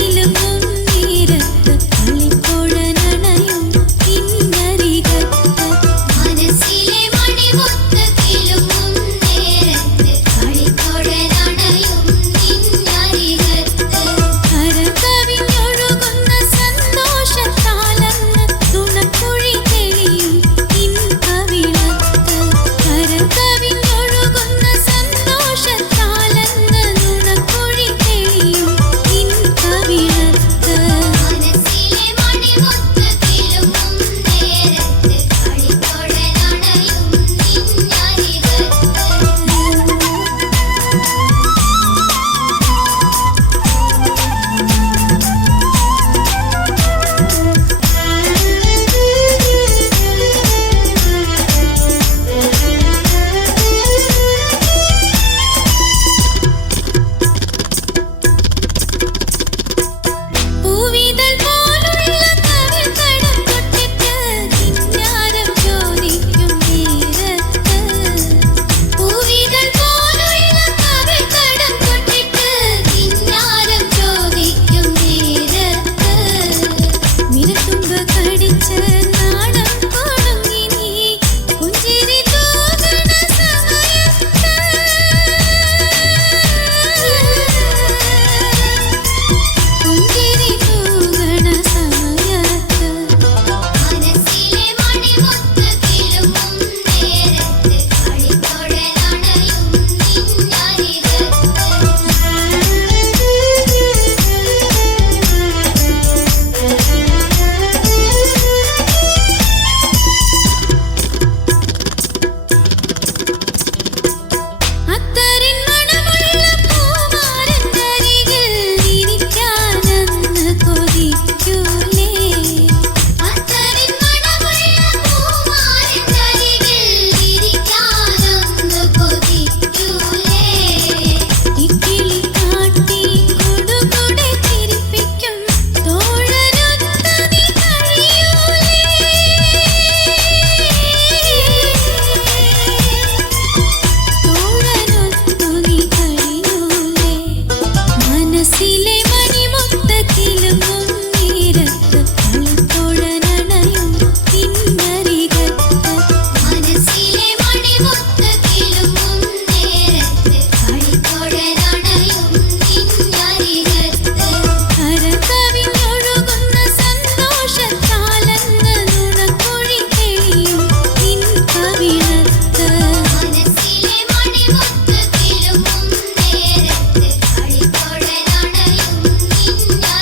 你留。Yeah.